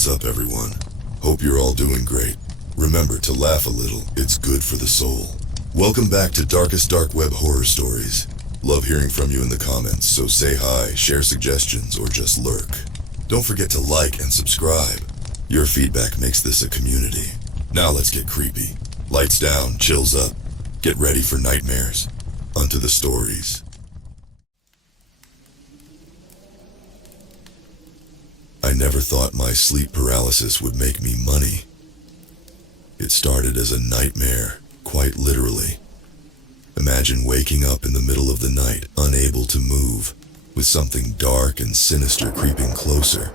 What's up, everyone? Hope you're all doing great. Remember to laugh a little, it's good for the soul. Welcome back to Darkest Dark Web Horror Stories. Love hearing from you in the comments, so say hi, share suggestions, or just lurk. Don't forget to like and subscribe. Your feedback makes this a community. Now let's get creepy. Lights down, chills up. Get ready for nightmares. Onto the stories. I never thought my sleep paralysis would make me money. It started as a nightmare, quite literally. Imagine waking up in the middle of the night, unable to move, with something dark and sinister creeping closer.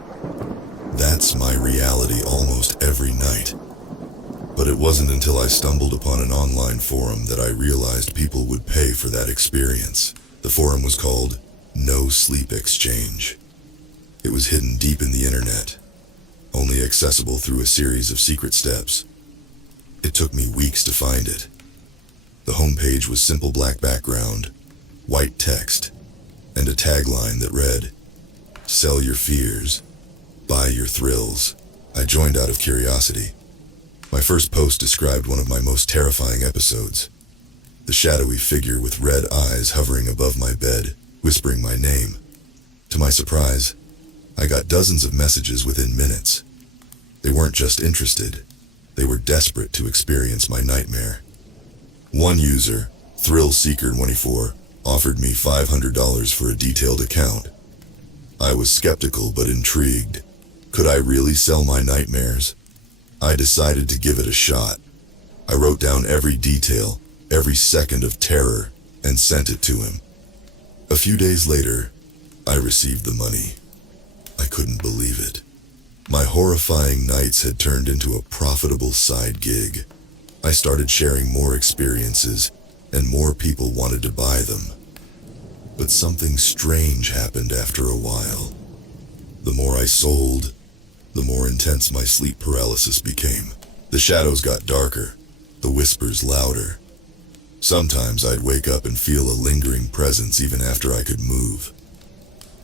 That's my reality almost every night. But it wasn't until I stumbled upon an online forum that I realized people would pay for that experience. The forum was called No Sleep Exchange. It was hidden deep in the internet, only accessible through a series of secret steps. It took me weeks to find it. The homepage was simple black background, white text, and a tagline that read, "Sell your fears, buy your thrills." I joined out of curiosity. My first post described one of my most terrifying episodes. The shadowy figure with red eyes hovering above my bed, whispering my name. To my surprise, I got dozens of messages within minutes. They weren't just interested, they were desperate to experience my nightmare. One user, ThrillSeeker24, offered me $500 for a detailed account. I was skeptical but intrigued. Could I really sell my nightmares? I decided to give it a shot. I wrote down every detail, every second of terror, and sent it to him. A few days later, I received the money. I couldn't believe it. My horrifying nights had turned into a profitable side gig. I started sharing more experiences, and more people wanted to buy them. But something strange happened after a while. The more I sold, the more intense my sleep paralysis became. The shadows got darker, the whispers louder. Sometimes I'd wake up and feel a lingering presence even after I could move.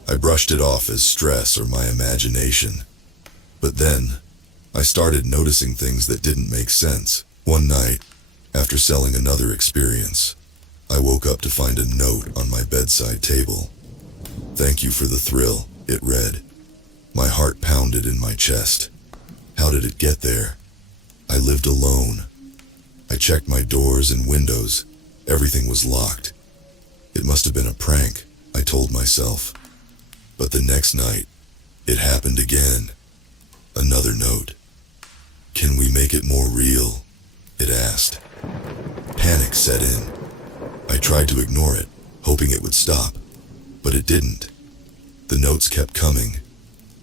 I brushed it off as stress or my imagination. But then, I started noticing things that didn't make sense. One night, after selling another experience, I woke up to find a note on my bedside table. "Thank you for the thrill," it read. My heart pounded in my chest. How did it get there? I lived alone. I checked my doors and windows. Everything was locked. It must have been a prank, I told myself. But the next night, it happened again. Another note. "Can we make it more real?" it asked. Panic set in. I tried to ignore it, hoping it would stop, but it didn't. The notes kept coming,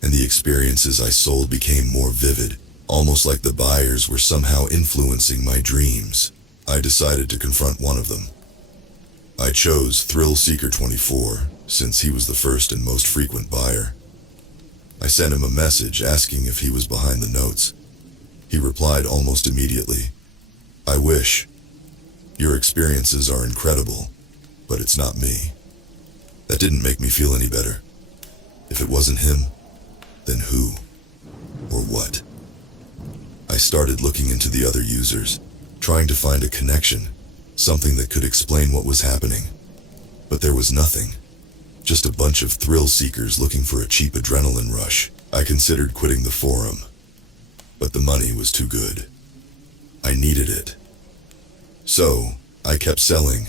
and the experiences I sold became more vivid, almost like the buyers were somehow influencing my dreams. I decided to confront one of them. I chose ThrillSeeker24, since he was the first and most frequent buyer. I sent him a message asking if he was behind the notes. He replied almost immediately, "I wish. Your experiences are incredible, but it's not me." That didn't make me feel any better. If it wasn't him, then who? Or what? I started looking into the other users, trying to find a connection, something that could explain what was happening. But there was nothing. Just a bunch of thrill seekers looking for a cheap adrenaline rush. I considered quitting the forum, but the money was too good. I needed it. So, I kept selling,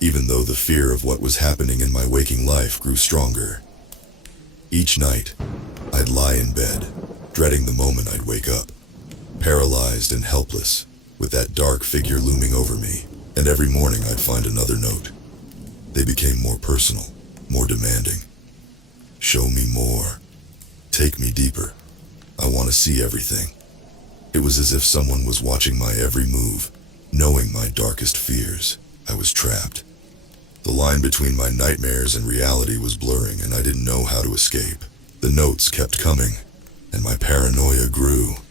even though the fear of what was happening in my waking life grew stronger. Each night, I'd lie in bed, dreading the moment I'd wake up, paralyzed and helpless, with that dark figure looming over me, and every morning I'd find another note. They became more personal, more demanding. "Show me more. Take me deeper. I want to see everything." It was as if someone was watching my every move, knowing my darkest fears. I was trapped. The line between my nightmares and reality was blurring, and I didn't know how to escape. The notes kept coming, and my paranoia grew.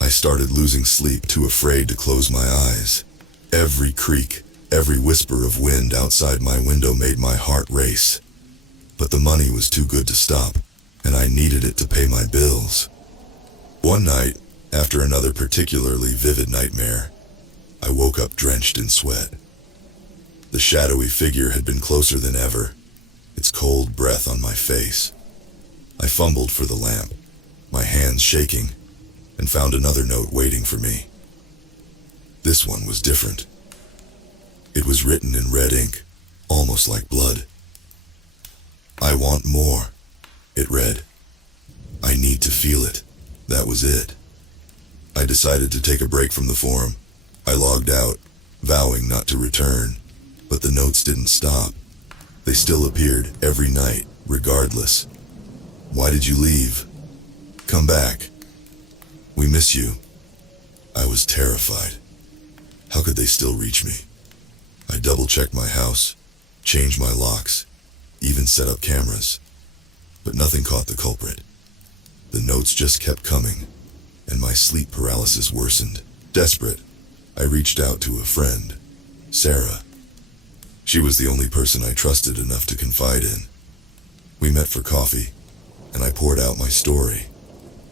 I started losing sleep, too afraid to close my eyes. Every creak, every whisper of wind outside my window made my heart race. But the money was too good to stop, and I needed it to pay my bills. One night, after another particularly vivid nightmare, I woke up drenched in sweat. The shadowy figure had been closer than ever, its cold breath on my face. I fumbled for the lamp, my hands shaking, and found another note waiting for me. This one was different. It was written in red ink, almost like blood. "I want more," it read. "I need to feel it." That was it. I decided to take a break from the forum. I logged out, vowing not to return, but the notes didn't stop. They still appeared every night, regardless. "Why did you leave? Come back. We miss you." I was terrified. How could they still reach me? I double-checked my house, changed my locks, even set up cameras, but nothing caught the culprit. The notes just kept coming, and my sleep paralysis worsened. Desperate, I reached out to a friend, Sarah. She was the only person I trusted enough to confide in. We met for coffee, and I poured out my story,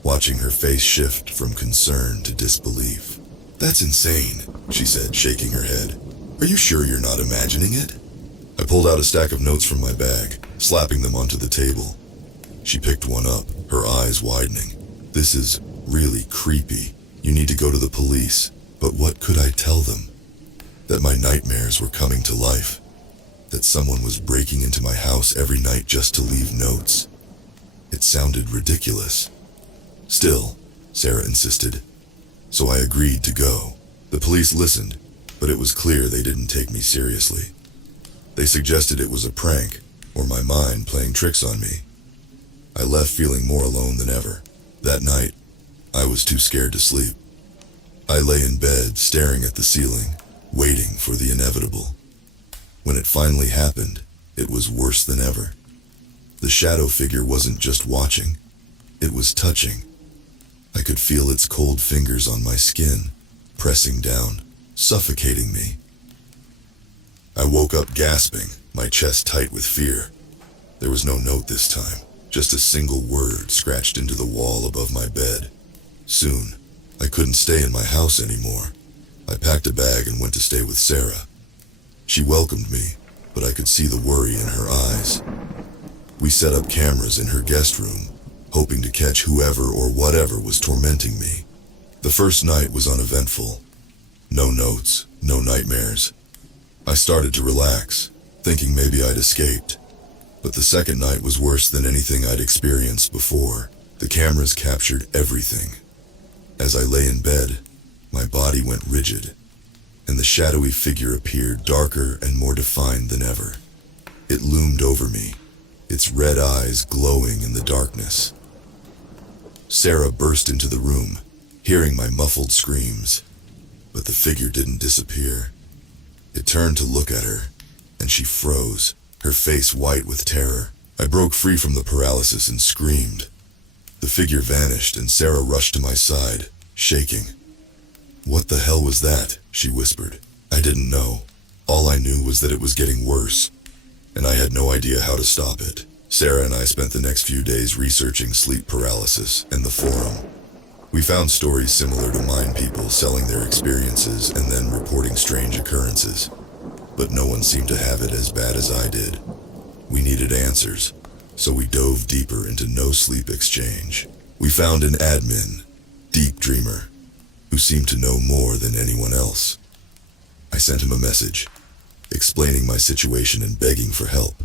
watching her face shift from concern to disbelief. "That's insane," she said, shaking her head. "Are you sure you're not imagining it?" I pulled out a stack of notes from my bag, slapping them onto the table. She picked one up, her eyes widening. "This is really creepy. You need to go to the police." But what could I tell them? That my nightmares were coming to life. That someone was breaking into my house every night just to leave notes. It sounded ridiculous. Still, Sarah insisted, so I agreed to go. The police listened, but it was clear they didn't take me seriously. They suggested it was a prank, or my mind playing tricks on me. I left feeling more alone than ever. That night, I was too scared to sleep. I lay in bed, staring at the ceiling, waiting for the inevitable. When it finally happened, it was worse than ever. The shadow figure wasn't just watching, it was touching. I could feel its cold fingers on my skin, pressing down, suffocating me. I woke up gasping, my chest tight with fear. There was no note this time, just a single word scratched into the wall above my bed. Soon, I couldn't stay in my house anymore. I packed a bag and went to stay with Sarah. She welcomed me, but I could see the worry in her eyes. We set up cameras in her guest room, hoping to catch whoever or whatever was tormenting me. The first night was uneventful. No notes, no nightmares. I started to relax, thinking maybe I'd escaped. But the second night was worse than anything I'd experienced before. The cameras captured everything. As I lay in bed, my body went rigid, and the shadowy figure appeared darker and more defined than ever. It loomed over me, its red eyes glowing in the darkness. Sarah burst into the room, hearing my muffled screams, but the figure didn't disappear. It turned to look at her, and she froze, her face white with terror. I broke free from the paralysis and screamed. The figure vanished, and Sarah rushed to my side, shaking. "What the hell was that?" she whispered. I didn't know. All I knew was that it was getting worse, and I had no idea how to stop it. Sarah and I spent the next few days researching sleep paralysis and the forum. We found stories similar to mine people selling their experiences and then reporting strange occurrences, but no one seemed to have it as bad as I did. We needed answers, so we dove deeper into No Sleep Exchange. We found an admin, Deep Dreamer, who seemed to know more than anyone else. I sent him a message, explaining my situation and begging for help.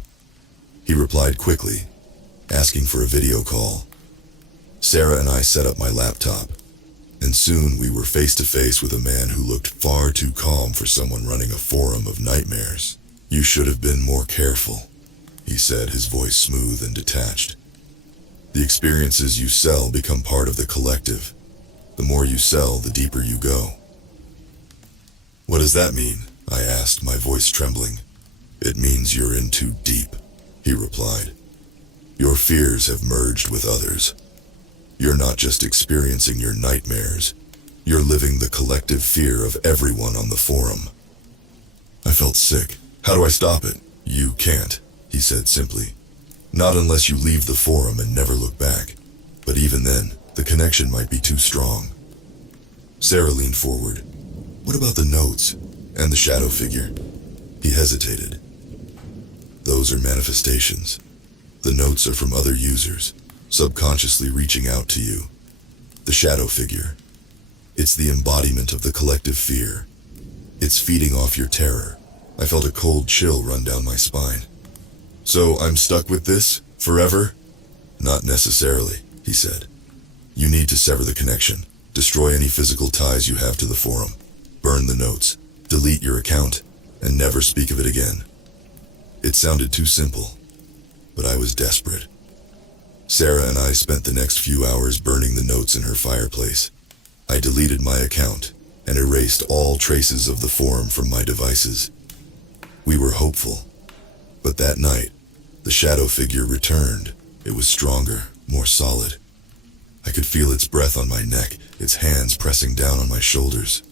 He replied quickly, asking for a video call. Sarah and I set up my laptop, and soon we were face to face with a man who looked far too calm for someone running a forum of nightmares. "You should have been more careful," he said, his voice smooth and detached. "The experiences you sell become part of the collective. The more you sell, the deeper you go." "What does that mean?" I asked, my voice trembling. "It means you're in too deep," he replied. "Your fears have merged with others. You're not just experiencing your nightmares, you're living the collective fear of everyone on the forum." I felt sick. "How do I stop it?" "You can't," he said simply. "Not unless you leave the forum and never look back. But even then, The connection might be too strong. Sarah leaned forward. What about the notes and the shadow figure? He hesitated. Those are manifestations. The notes are from other users, subconsciously reaching out to you. The shadow figure. It's the embodiment of the collective fear. It's feeding off your terror. I felt a cold chill run down my spine. So I'm stuck with this forever? Not necessarily, he said. You need to sever the connection. Destroy any physical ties you have to the forum. Burn the notes. Delete your account. And never speak of it again. It sounded too simple, but I was desperate. Sarah and I spent the next few hours burning the notes in her fireplace. I deleted my account and erased all traces of the forum from my devices. We were hopeful, but that night, the shadow figure returned. It was stronger, more solid. I could feel its breath on my neck, its hands pressing down on my shoulders.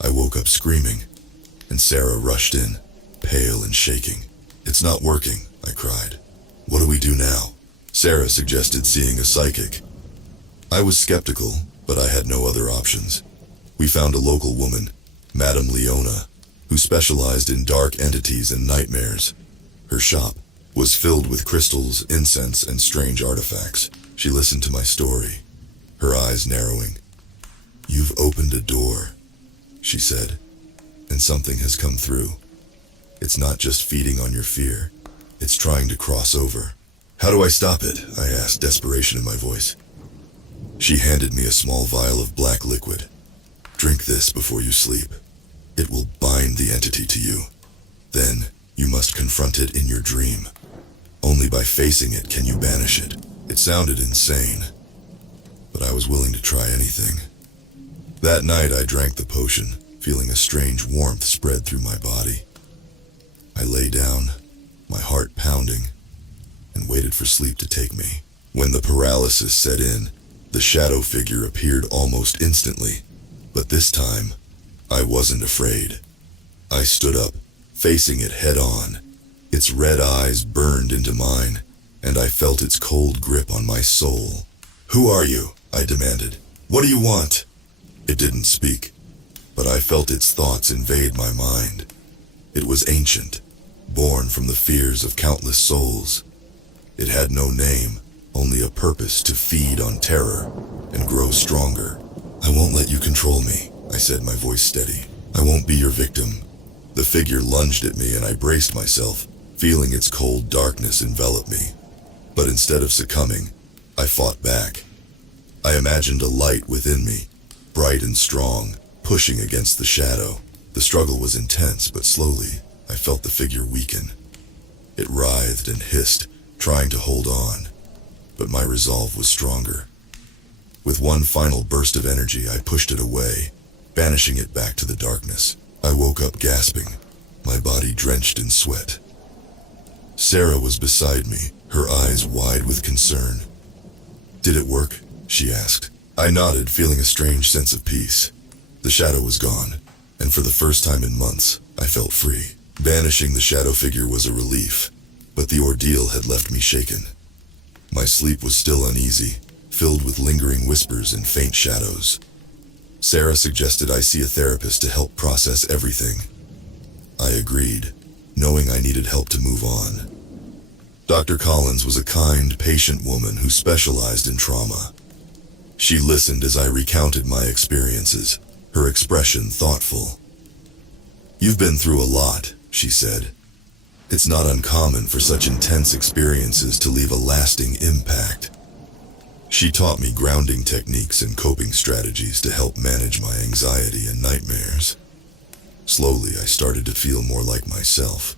I woke up screaming, and Sarah rushed in, pale and shaking. It's not working, I cried. What do we do now? Sarah suggested seeing a psychic. I was skeptical, but I had no other options. We found a local woman, Madame Leona, who specialized in dark entities and nightmares. Her shop was filled with crystals, incense, and strange artifacts. She listened to my story, her eyes narrowing. You've opened a door, she said, and something has come through. It's not just feeding on your fear, it's trying to cross over. How do I stop it? I asked, desperation in my voice. She handed me a small vial of black liquid. Drink this before you sleep. It will bind the entity to you. Then, you must confront it in your dream. Only by facing it can you banish it. It sounded insane, but I was willing to try anything. That night I drank the potion, feeling a strange warmth spread through my body. I lay down, my heart pounding, and waited for sleep to take me. When the paralysis set in, the shadow figure appeared almost instantly, but this time, I wasn't afraid. I stood up, facing it head on. Its red eyes burned into mine, and I felt its cold grip on my soul. Who are you? I demanded. What do you want? It didn't speak, but I felt its thoughts invade my mind. It was ancient, born from the fears of countless souls. It had no name, only a purpose to feed on terror and grow stronger. I won't let you control me, I said, my voice steady. I won't be your victim. The figure lunged at me and I braced myself, feeling its cold darkness envelop me. But instead of succumbing, I fought back. I imagined a light within me, bright and strong, pushing against the shadow. The struggle was intense, but slowly, I felt the figure weaken. It writhed and hissed, trying to hold on, but my resolve was stronger. With one final burst of energy, I pushed it away, banishing it back to the darkness. I woke up gasping, my body drenched in sweat. Sarah was beside me, her eyes wide with concern. Did it work? She asked. I nodded, feeling a strange sense of peace. The shadow was gone, and for the first time in months, I felt free. Banishing the shadow figure was a relief, but the ordeal had left me shaken. My sleep was still uneasy, filled with lingering whispers and faint shadows. Sarah suggested I see a therapist to help process everything. I agreed, knowing I needed help to move on. Dr. Collins was a kind, patient woman who specialized in trauma. She listened as I recounted my experiences, her expression thoughtful. You've been through a lot, she said. It's not uncommon for such intense experiences to leave a lasting impact. She taught me grounding techniques and coping strategies to help manage my anxiety and nightmares. Slowly, I started to feel more like myself.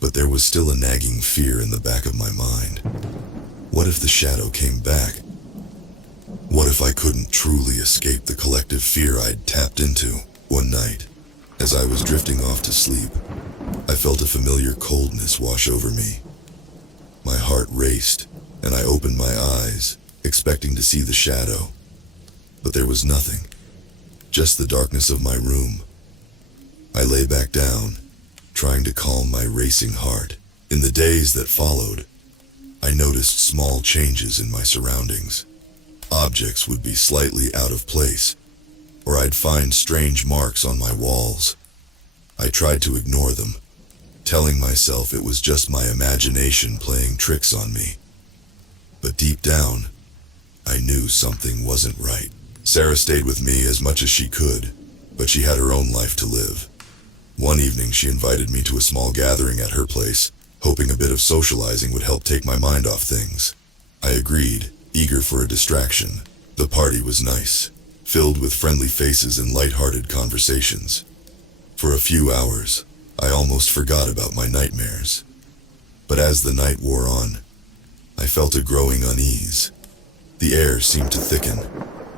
But there was still a nagging fear in the back of my mind. What if the shadow came back? What if I couldn't truly escape the collective fear I'd tapped into? One night, as I was drifting off to sleep, I felt a familiar coldness wash over me. My heart raced, and I opened my eyes, expecting to see the shadow. But there was nothing, just the darkness of my room. I lay back down, trying to calm my racing heart. In the days that followed, I noticed small changes in my surroundings. Objects would be slightly out of place, or I'd find strange marks on my walls. I tried to ignore them, telling myself it was just my imagination playing tricks on me. But deep down, I knew something wasn't right. Sarah stayed with me as much as she could, but she had her own life to live. One evening she invited me to a small gathering at her place, hoping a bit of socializing would help take my mind off things. I agreed, eager for a distraction. The party was nice, filled with friendly faces and light-hearted conversations. For a few hours, I almost forgot about my nightmares. But as the night wore on, I felt a growing unease. The air seemed to thicken,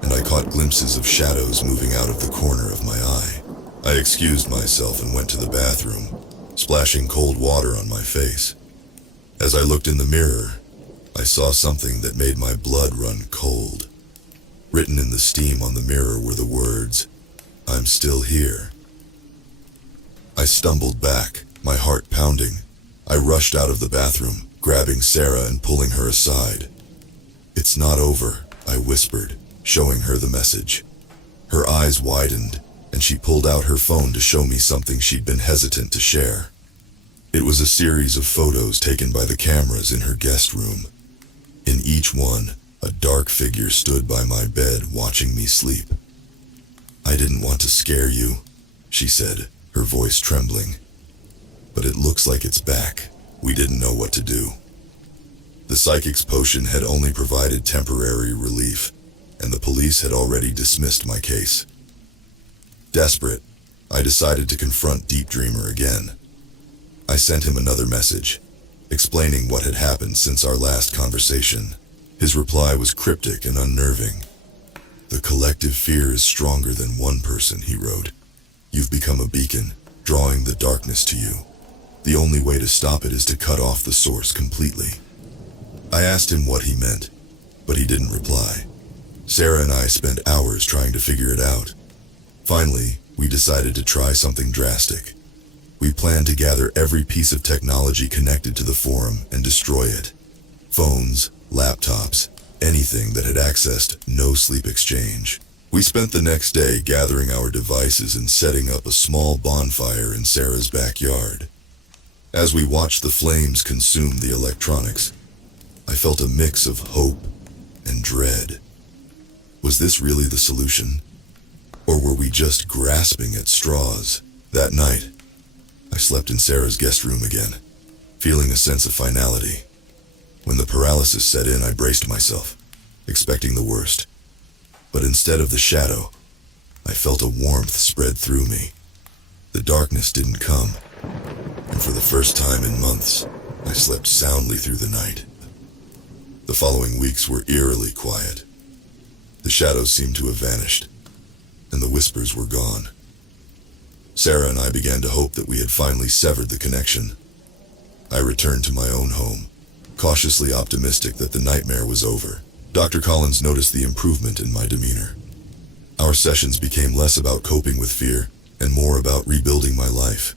and I caught glimpses of shadows moving out of the corner of my eye. I excused myself and went to the bathroom, splashing cold water on my face. As I looked in the mirror, I saw something that made my blood run cold. Written in the steam on the mirror were the words, "I'm still here." I stumbled back, my heart pounding. I rushed out of the bathroom, grabbing Sarah and pulling her aside. "It's not over," I whispered, showing her the message. Her eyes widened, and she pulled out her phone to show me something she'd been hesitant to share. It was a series of photos taken by the cameras in her guest room. In each one, a dark figure stood by my bed watching me sleep. "I didn't want to scare you," she said, her voice trembling. "But it looks like it's back." We didn't know what to do. The psychic's potion had only provided temporary relief, and the police had already dismissed my case. Desperate, I decided to confront Deep Dreamer again. I sent him another message, explaining what had happened since our last conversation. His reply was cryptic and unnerving. "The collective fear is stronger than one person," he wrote. "You've become a beacon, drawing the darkness to you. The only way to stop it is to cut off the source completely." I asked him what he meant, but he didn't reply. Sarah and I spent hours trying to figure it out. Finally, we decided to try something drastic. We planned to gather every piece of technology connected to the forum and destroy it. Phones, laptops, anything that had accessed no sleep exchange. We spent the next day gathering our devices and setting up a small bonfire in Sarah's backyard. As we watched the flames consume the electronics, I felt a mix of hope and dread. Was this really the solution? Or were we just grasping at straws? That night, I slept in Sarah's guest room again, feeling a sense of finality. When the paralysis set in, I braced myself, expecting the worst. But instead of the shadow, I felt a warmth spread through me. The darkness didn't come, and for the first time in months, I slept soundly through the night. The following weeks were eerily quiet. The shadows seemed to have vanished, and the whispers were gone. Sarah and I began to hope that we had finally severed the connection. I returned to my own home, cautiously optimistic that the nightmare was over. Dr. Collins noticed the improvement in my demeanor. Our sessions became less about coping with fear and more about rebuilding my life.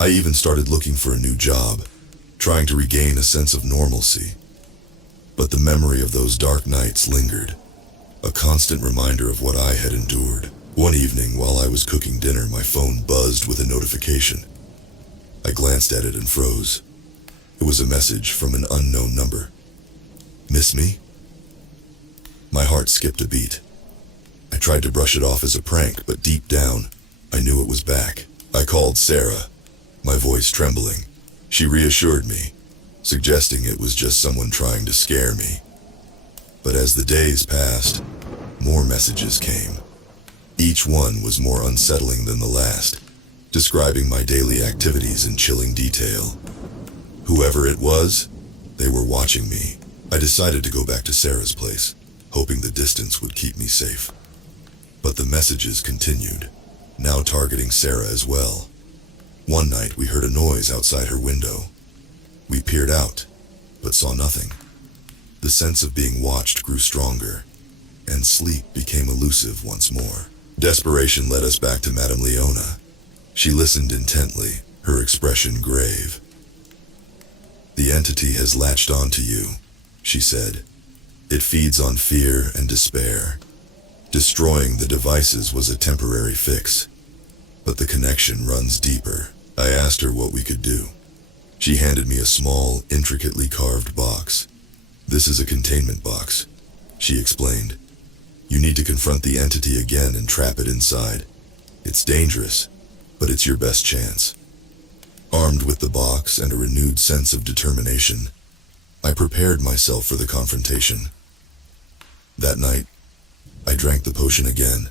I even started looking for a new job, trying to regain a sense of normalcy. But the memory of those dark nights lingered, a constant reminder of what I had endured. One evening, while I was cooking dinner, my phone buzzed with a notification. I glanced at it and froze. It was a message from an unknown number. "Miss me?" My heart skipped a beat. I tried to brush it off as a prank, but deep down, I knew it was back. I called Sarah, my voice trembling. She reassured me, suggesting it was just someone trying to scare me. But as the days passed, more messages came. Each one was more unsettling than the last, describing my daily activities in chilling detail. Whoever it was, they were watching me. I decided to go back to Sarah's place, hoping the distance would keep me safe. But the messages continued, now targeting Sarah as well. One night we heard a noise outside her window. We peered out, but saw nothing. The sense of being watched grew stronger, and sleep became elusive once more. Desperation led us back to Madame Leona. She listened intently, her expression grave. "The entity has latched onto you," she said. It feeds on fear and despair. Destroying the devices was a temporary fix, but the connection runs deeper. I asked her what we could do. She handed me a small, intricately carved box. "This is a containment box," she explained. "You need to confront the entity again and trap it inside. It's dangerous, but it's your best chance." Armed with the box and a renewed sense of determination, I prepared myself for the confrontation. That night, I drank the potion again,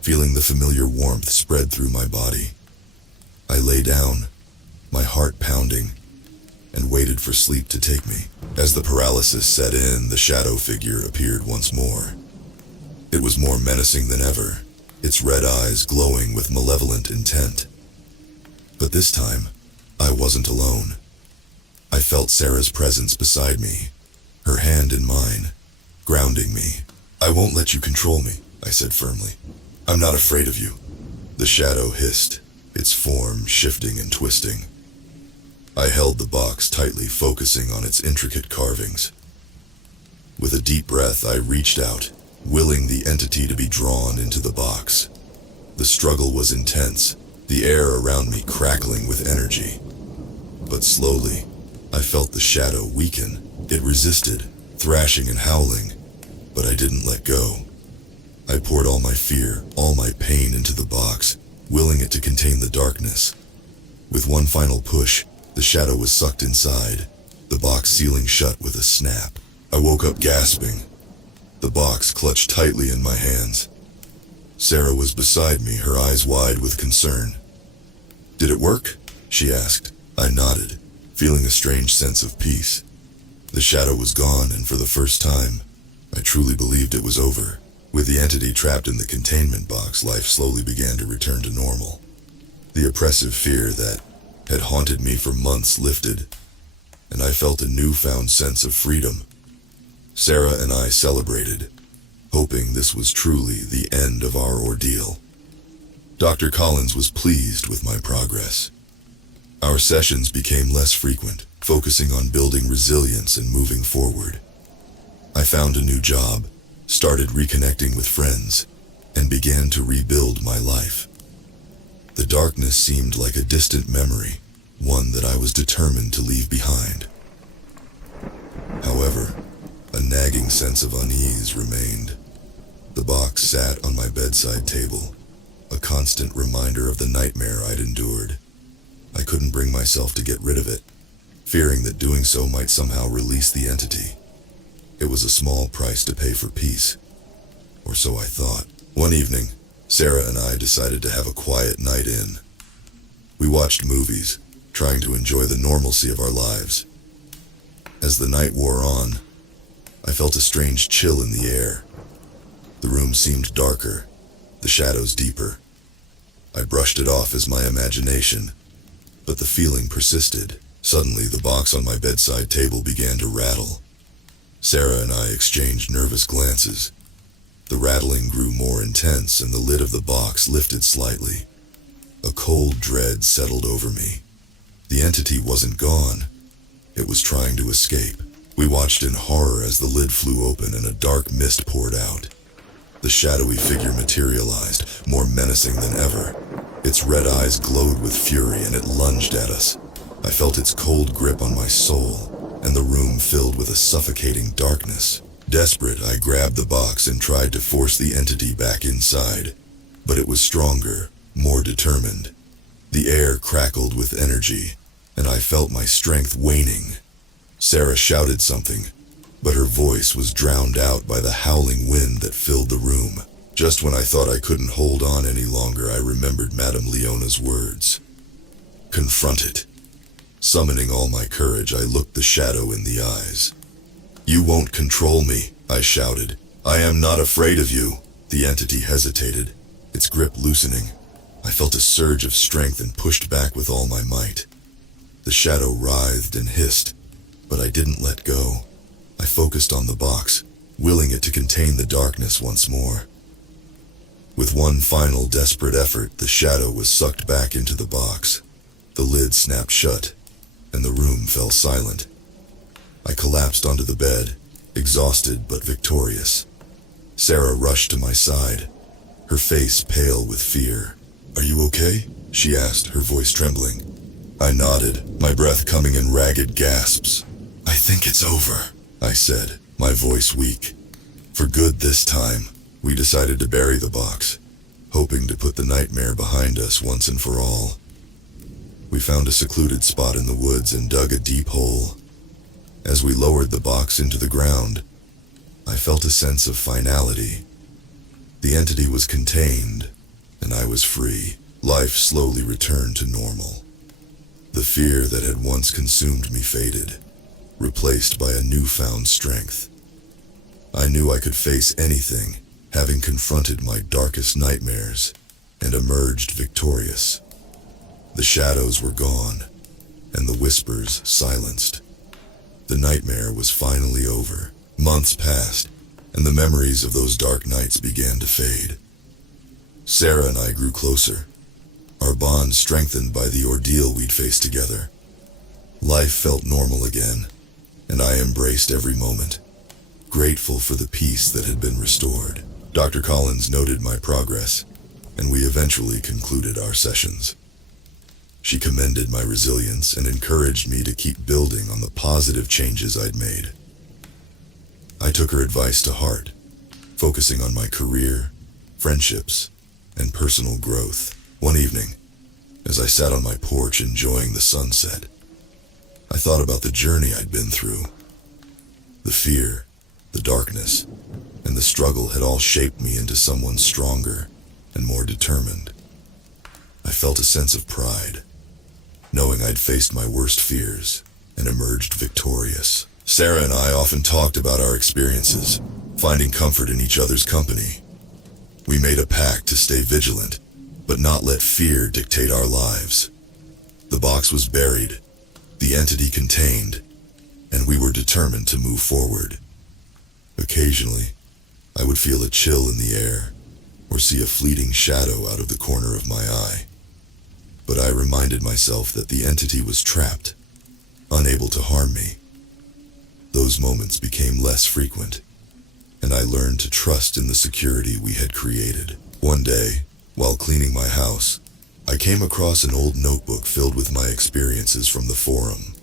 feeling the familiar warmth spread through my body. I lay down, my heart pounding, and waited for sleep to take me. As the paralysis set in, the shadow figure appeared once more. It was more menacing than ever, its red eyes glowing with malevolent intent. But this time, I wasn't alone. I felt Sarah's presence beside me, her hand in mine, grounding me. "I won't let you control me," I said firmly. "I'm not afraid of you." The shadow hissed, its form shifting and twisting. I held the box tightly, focusing on its intricate carvings. With a deep breath, I reached out, willing the entity to be drawn into the box. The struggle was intense, the air around me crackling with energy. But slowly, I felt the shadow weaken. It resisted, thrashing and howling, but I didn't let go. I poured all my fear, all my pain into the box, willing it to contain the darkness. With one final push, the shadow was sucked inside, the box sealing shut with a snap. I woke up gasping, the box clutched tightly in my hands. Sarah was beside me, her eyes wide with concern. "Did it work?" she asked. I nodded, feeling a strange sense of peace. The shadow was gone, and for the first time, I truly believed it was over. With the entity trapped in the containment box, life slowly began to return to normal. The oppressive fear that had haunted me for months lifted, and I felt a newfound sense of freedom. Sarah and I celebrated, hoping this was truly the end of our ordeal. Dr. Collins was pleased with my progress. Our sessions became less frequent, focusing on building resilience and moving forward. I found a new job, started reconnecting with friends, and began to rebuild my life. The darkness seemed like a distant memory, one that I was determined to leave behind. However, a nagging sense of unease remained. The box sat on my bedside table, a constant reminder of the nightmare I'd endured. I couldn't bring myself to get rid of it, fearing that doing so might somehow release the entity. It was a small price to pay for peace, or so I thought. One evening, Sarah and I decided to have a quiet night in. We watched movies, trying to enjoy the normalcy of our lives. As the night wore on, I felt a strange chill in the air. The room seemed darker, the shadows deeper. I brushed it off as my imagination, but the feeling persisted. Suddenly, the box on my bedside table began to rattle. Sarah and I exchanged nervous glances. The rattling grew more intense, and the lid of the box lifted slightly. A cold dread settled over me. The entity wasn't gone. It was trying to escape. We watched in horror as the lid flew open and a dark mist poured out. The shadowy figure materialized, more menacing than ever. Its red eyes glowed with fury, and it lunged at us. I felt its cold grip on my soul, and the room filled with a suffocating darkness. Desperate, I grabbed the box and tried to force the entity back inside, but it was stronger, more determined. The air crackled with energy, and I felt my strength waning. Sarah shouted something, but her voice was drowned out by the howling wind that filled the room. Just when I thought I couldn't hold on any longer, I remembered Madame Leona's words. Confront it. Summoning all my courage, I looked the shadow in the eyes. You won't control me, I shouted. I am not afraid of you. The entity hesitated, its grip loosening. I felt a surge of strength and pushed back with all my might. The shadow writhed and hissed, but I didn't let go. I focused on the box, willing it to contain the darkness once more. With one final desperate effort, the shadow was sucked back into the box. The lid snapped shut, and the room fell silent. I collapsed onto the bed, exhausted but victorious. Sarah rushed to my side, her face pale with fear. "Are you okay?" she asked, her voice trembling. I nodded, my breath coming in ragged gasps. "I think it's over," I said, my voice weak. For good this time, we decided to bury the box, hoping to put the nightmare behind us once and for all. We found a secluded spot in the woods and dug a deep hole. As we lowered the box into the ground, I felt a sense of finality. The entity was contained, and I was free. Life slowly returned to normal. The fear that had once consumed me faded, replaced by a newfound strength. I knew I could face anything, having confronted my darkest nightmares, and emerged victorious. The shadows were gone, and the whispers silenced. The nightmare was finally over. Months passed, and the memories of those dark nights began to fade. Sarah and I grew closer, our bond strengthened by the ordeal we'd faced together. Life felt normal again, and I embraced every moment, grateful for the peace that had been restored. Dr. Collins noted my progress, and we eventually concluded our sessions. She commended my resilience and encouraged me to keep building on the positive changes I'd made. I took her advice to heart, focusing on my career, friendships, and personal growth. One evening, as I sat on my porch enjoying the sunset, I thought about the journey I'd been through. The fear, the darkness, and the struggle had all shaped me into someone stronger and more determined. I felt a sense of pride, knowing I'd faced my worst fears and emerged victorious. Sarah and I often talked about our experiences, finding comfort in each other's company. We made a pact to stay vigilant, but not let fear dictate our lives. The box was buried, the entity contained, and we were determined to move forward. Occasionally, I would feel a chill in the air, or see a fleeting shadow out of the corner of my eye. But I reminded myself that the entity was trapped, unable to harm me. Those moments became less frequent, and I learned to trust in the security we had created. One day, while cleaning my house, I came across an old notebook filled with my experiences from the forum.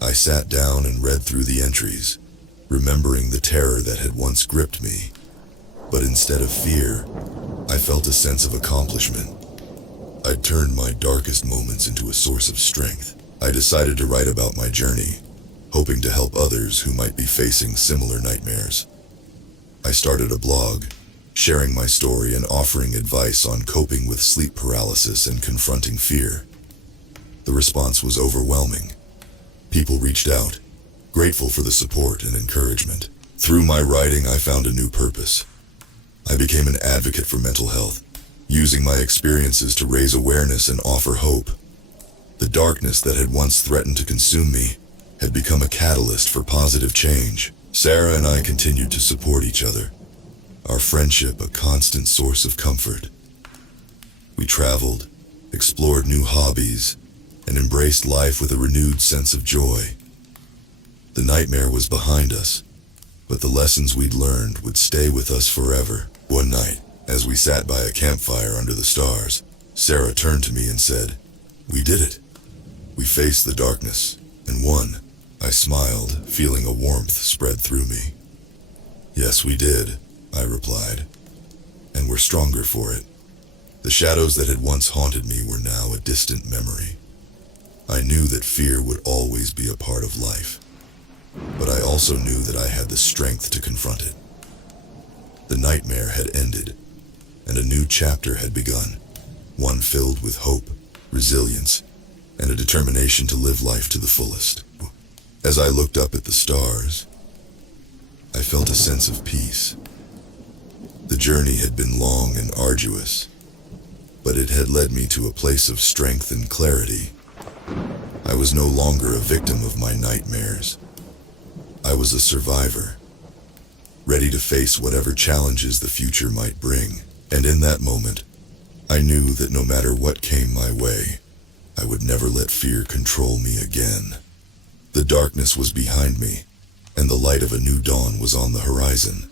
I sat down and read through the entries, remembering the terror that had once gripped me. But instead of fear, I felt a sense of accomplishment. I'd turned my darkest moments into a source of strength. I decided to write about my journey, hoping to help others who might be facing similar nightmares. I started a blog, sharing my story and offering advice on coping with sleep paralysis and confronting fear. The response was overwhelming. People reached out, grateful for the support and encouragement. Through my writing, I found a new purpose. I became an advocate for mental health, using my experiences to raise awareness and offer hope. The darkness that had once threatened to consume me had become a catalyst for positive change. Sarah and I continued to support each other, our friendship a constant source of comfort. We traveled, explored new hobbies, and embraced life with a renewed sense of joy. The nightmare was behind us, but the lessons we'd learned would stay with us forever. One night, as we sat by a campfire under the stars, Sarah turned to me and said, "We did it. We faced the darkness and won." I smiled, feeling a warmth spread through me. "Yes, we did," I replied, "and we're stronger for it." The shadows that had once haunted me were now a distant memory. I knew that fear would always be a part of life, but I also knew that I had the strength to confront it. The nightmare had ended, and a new chapter had begun, one filled with hope, resilience, and a determination to live life to the fullest. As I looked up at the stars, I felt a sense of peace. The journey had been long and arduous, but it had led me to a place of strength and clarity. I was no longer a victim of my nightmares. I was a survivor, ready to face whatever challenges the future might bring. And in that moment, I knew that no matter what came my way, I would never let fear control me again. The darkness was behind me, and the light of a new dawn was on the horizon.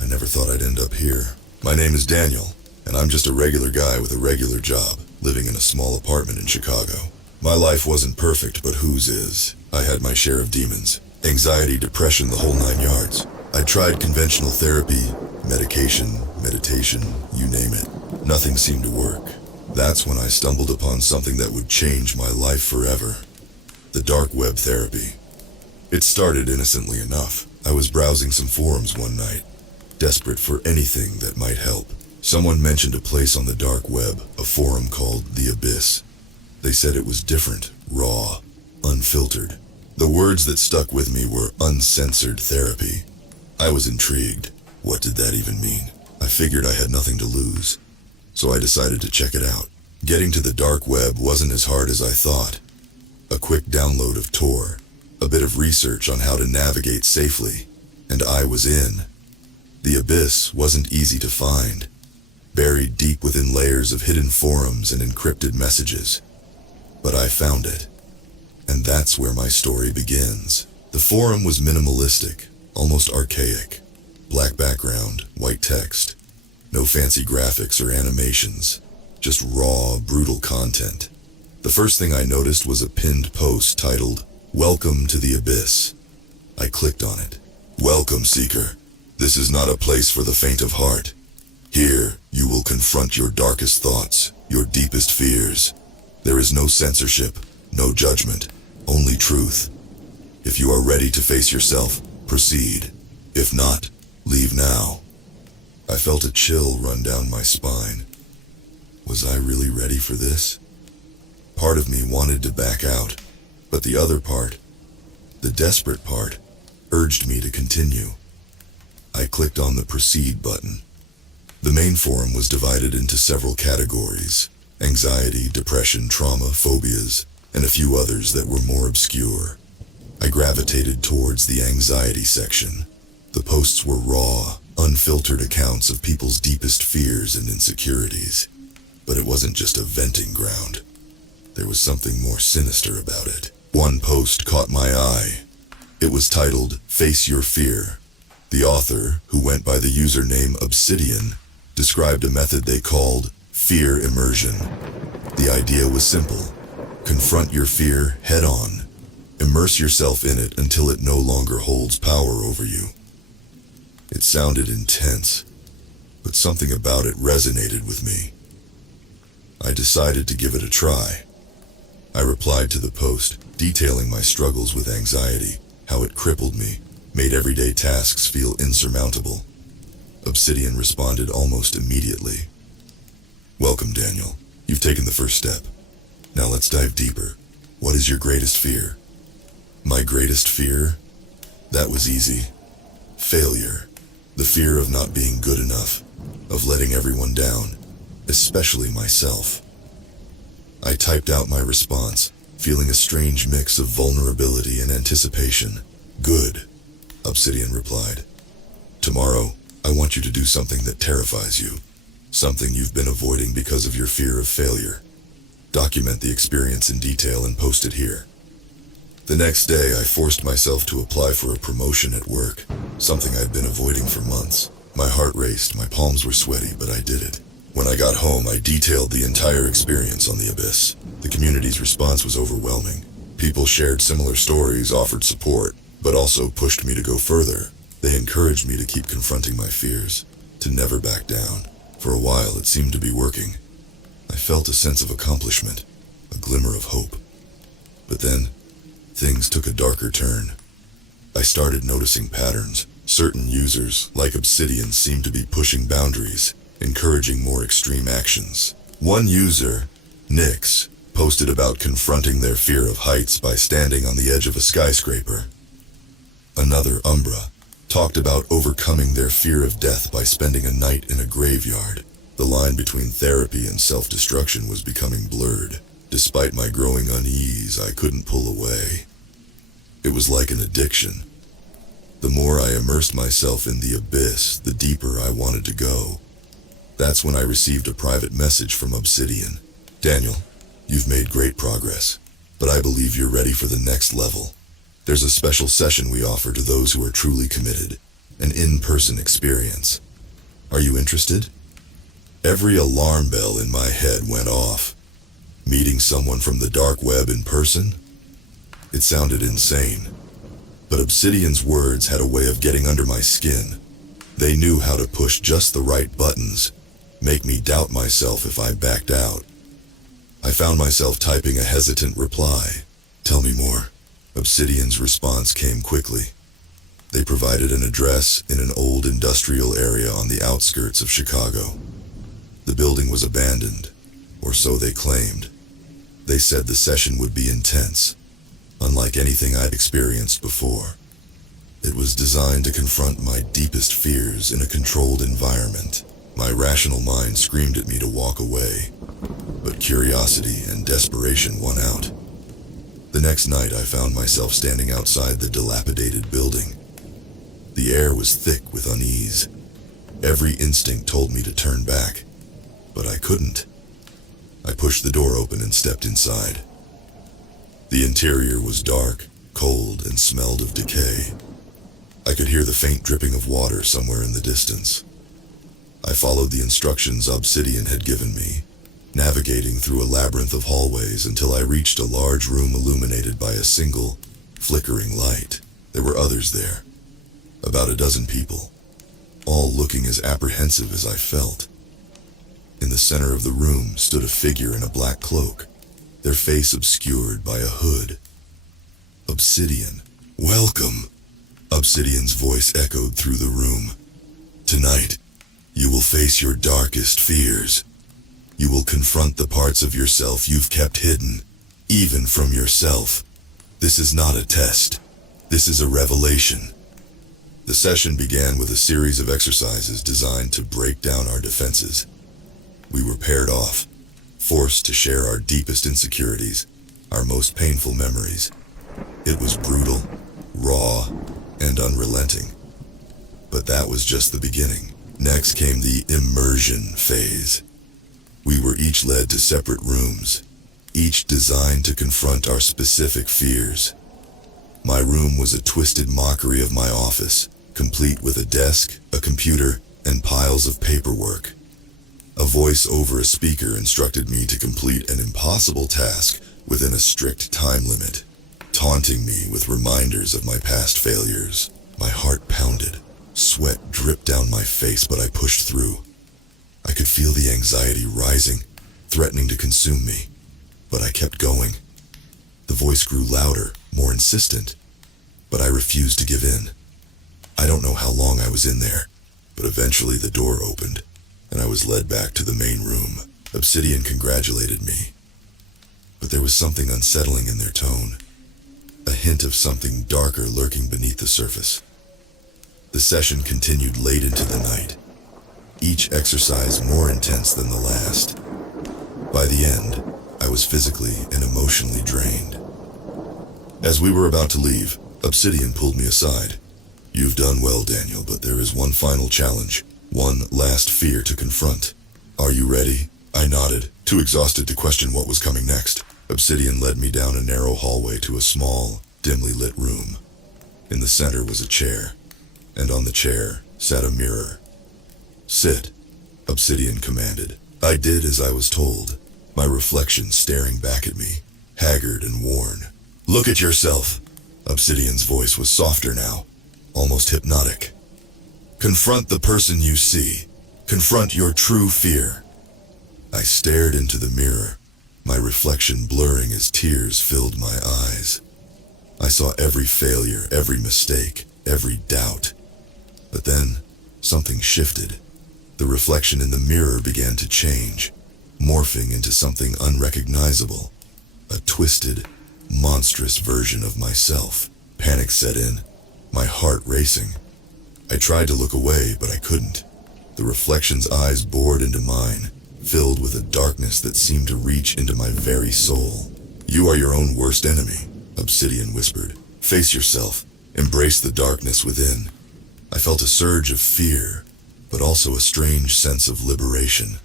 I never thought I'd end up here. My name is Daniel, and I'm just a regular guy with a regular job, living in a small apartment in Chicago. My life wasn't perfect, but whose is? I had my share of demons. Anxiety, depression, the whole 9 yards. I tried conventional therapy, medication, meditation, you name it. Nothing seemed to work. That's when I stumbled upon something that would change my life forever. The dark web therapy. It started innocently enough. I was browsing some forums one night, desperate for anything that might help. Someone mentioned a place on the dark web, a forum called The Abyss. They said it was different, raw, unfiltered. The words that stuck with me were uncensored therapy. I was intrigued. What did that even mean? I figured I had nothing to lose, so I decided to check it out. Getting to the dark web wasn't as hard as I thought. A quick download of Tor, a bit of research on how to navigate safely, and I was in. The Abyss wasn't easy to find, buried deep within layers of hidden forums and encrypted messages. But I found it, and that's where my story begins. The forum was minimalistic, almost archaic. Black background, white text. No fancy graphics or animations, just raw, brutal content. The first thing I noticed was a pinned post titled, "Welcome to the Abyss." I clicked on it. "Welcome, Seeker. This is not a place for the faint of heart. Here, you will confront your darkest thoughts, your deepest fears. There is no censorship, no judgment, only truth. If you are ready to face yourself, proceed. If not, leave now." I felt a chill run down my spine. Was I really ready for this? Part of me wanted to back out, but the other part, the desperate part, urged me to continue. I clicked on the proceed button. The main forum was divided into several categories: anxiety, depression, trauma, phobias, and a few others that were more obscure. I gravitated towards the anxiety section. The posts were raw, unfiltered accounts of people's deepest fears and insecurities. But it wasn't just a venting ground. There was something more sinister about it. One post caught my eye. It was titled, "Face Your Fear." The author, who went by the username Obsidian, described a method they called fear immersion. The idea was simple. Confront your fear head on. Immerse yourself in it until it no longer holds power over you. It sounded intense, but something about it resonated with me. I decided to give it a try. I replied to the post, detailing my struggles with anxiety, how it crippled me, made everyday tasks feel insurmountable. Obsidian responded almost immediately. "Welcome, Daniel. You've taken the first step. Now let's dive deeper. What is your greatest fear?" My greatest fear? That was easy. Failure. The fear of not being good enough, of letting everyone down, especially myself. I typed out my response, feeling a strange mix of vulnerability and anticipation. "Good," Obsidian replied. "Tomorrow, I want you to do something that terrifies you, something you've been avoiding because of your fear of failure. Document the experience in detail and post it here." The next day, I forced myself to apply for a promotion at work, something I'd been avoiding for months. My heart raced, my palms were sweaty, but I did it. When I got home, I detailed the entire experience on the Abyss. The community's response was overwhelming. People shared similar stories, offered support, but also pushed me to go further. They encouraged me to keep confronting my fears, to never back down. For a while, it seemed to be working. I felt a sense of accomplishment, a glimmer of hope. But then, things took a darker turn. I started noticing patterns. Certain users, like Obsidian, seemed to be pushing boundaries, encouraging more extreme actions. One user, Nix, posted about confronting their fear of heights by standing on the edge of a skyscraper. Another, Umbra, talked about overcoming their fear of death by spending a night in a graveyard. The line between therapy and self-destruction was becoming blurred. Despite my growing unease, I couldn't pull away. It was like an addiction. The more I immersed myself in the abyss, the deeper I wanted to go. That's when I received a private message from Obsidian. "Daniel, You've made great progress, but I believe you're ready for the next level. There's a special session we offer to those who are truly committed, an in-person experience. Are you interested? Every alarm bell in my head went off. Meeting someone from the dark web in person? It sounded insane. But Obsidian's words had a way of getting under my skin. They knew how to push just the right buttons, make me doubt myself if I backed out. I found myself typing a hesitant reply. Tell me more. Obsidian's response came quickly. They provided an address in an old industrial area on the outskirts of Chicago. The building was abandoned, or so they claimed. They said the session would be intense, unlike anything I'd experienced before. It was designed to confront my deepest fears in a controlled environment. My rational mind screamed at me to walk away, but curiosity and desperation won out. The next night I found myself standing outside the dilapidated building. The air was thick with unease. Every instinct told me to turn back, but I couldn't. I pushed the door open and stepped inside. The interior was dark, cold, and smelled of decay. I could hear the faint dripping of water somewhere in the distance. I followed the instructions Obsidian had given me, navigating through a labyrinth of hallways until I reached a large room illuminated by a single, flickering light. There were others there, about a dozen people, all looking as apprehensive as I felt. In the center of the room stood a figure in a black cloak, their face obscured by a hood. Obsidian. Welcome. Obsidian's voice echoed through the room. Tonight, you will face your darkest fears. You will confront the parts of yourself you've kept hidden, even from yourself. This is not a test. This is a revelation. The session began with a series of exercises designed to break down our defenses. We were paired off, forced to share our deepest insecurities, our most painful memories. It was brutal, raw, and unrelenting. But that was just the beginning. Next came the immersion phase. We were each led to separate rooms, each designed to confront our specific fears. My room was a twisted mockery of my office, complete with a desk, a computer, and piles of paperwork. A voice over a speaker instructed me to complete an impossible task within a strict time limit, taunting me with reminders of my past failures. My heart pounded. Sweat dripped down my face, but I pushed through. I could feel the anxiety rising, threatening to consume me, but I kept going. The voice grew louder, more insistent, but I refused to give in. I don't know how long I was in there, but eventually the door opened, and I was led back to the main room. Obsidian congratulated me, but there was something unsettling in their tone, a hint of something darker lurking beneath the surface. The session continued late into the night, each exercise more intense than the last. By the end, I was physically and emotionally drained. As we were about to leave, Obsidian pulled me aside. You've done well, Daniel, but there is one final challenge, one last fear to confront. Are you ready? I nodded, too exhausted to question what was coming next. Obsidian led me down a narrow hallway to a small, dimly lit room. In the center was a chair, and on the chair sat a mirror. Sit, Obsidian commanded. I did as I was told, my reflection staring back at me, haggard and worn. Look at yourself. Obsidian's voice was softer now, almost hypnotic. Confront the person you see. Confront your true fear. I stared into the mirror, my reflection blurring as tears filled my eyes. I saw every failure, every mistake, every doubt. But then, something shifted. The reflection in the mirror began to change, morphing into something unrecognizable. A twisted, monstrous version of myself. Panic set in, my heart racing. I tried to look away, but I couldn't. The reflection's eyes bored into mine, filled with a darkness that seemed to reach into my very soul. You are your own worst enemy, Obsidian whispered. Face yourself. Embrace the darkness within. I felt a surge of fear, but also a strange sense of liberation.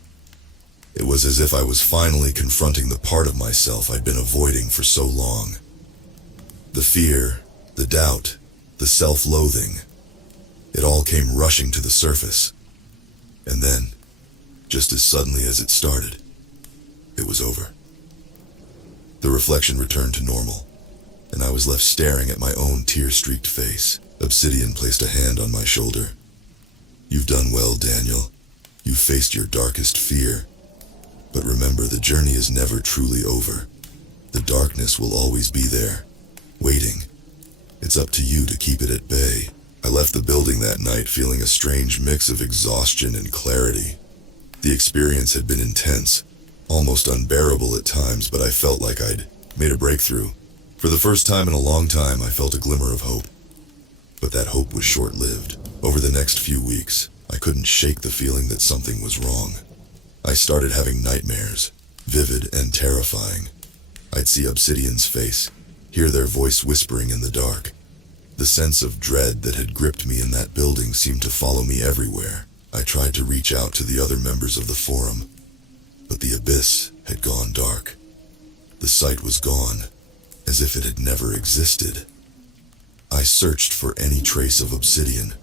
It was as if I was finally confronting the part of myself I'd been avoiding for so long. The fear, the doubt, the self-loathing, it all came rushing to the surface. And then, just as suddenly as it started, it was over. The reflection returned to normal, and I was left staring at my own tear-streaked face. Obsidian placed a hand on my shoulder. "You've done well, Daniel. You've faced your darkest fear. But remember, the journey is never truly over. The darkness will always be there, waiting. It's up to you to keep it at bay." I left the building that night feeling a strange mix of exhaustion and clarity. The experience had been intense, almost unbearable at times, but I felt like I'd made a breakthrough. For the first time in a long time, I felt a glimmer of hope. But that hope was short-lived. Over the next few weeks, I couldn't shake the feeling that something was wrong. I started having nightmares, vivid and terrifying. I'd see Obsidian's face, hear their voice whispering in the dark. The sense of dread that had gripped me in that building seemed to follow me everywhere. I tried to reach out to the other members of the forum, but the abyss had gone dark. The site was gone, as if it had never existed. I searched for any trace of Obsidian,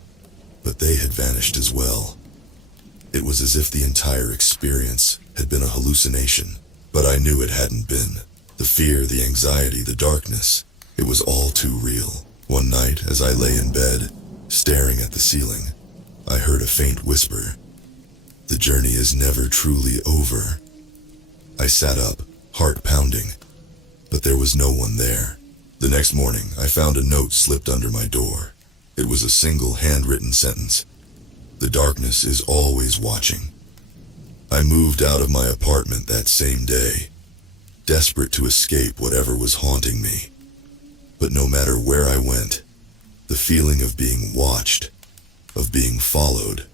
but they had vanished as well. It was as if the entire experience had been a hallucination, but I knew it hadn't been. The fear, the anxiety, the darkness, it was all too real. One night, as I lay in bed, staring at the ceiling, I heard a faint whisper. "The journey is never truly over." I sat up, heart pounding, but there was no one there. The next morning, I found a note slipped under my door. It was a single handwritten sentence. "The darkness is always watching." I moved out of my apartment that same day, desperate to escape whatever was haunting me. But no matter where I went, the feeling of being watched, of being followed,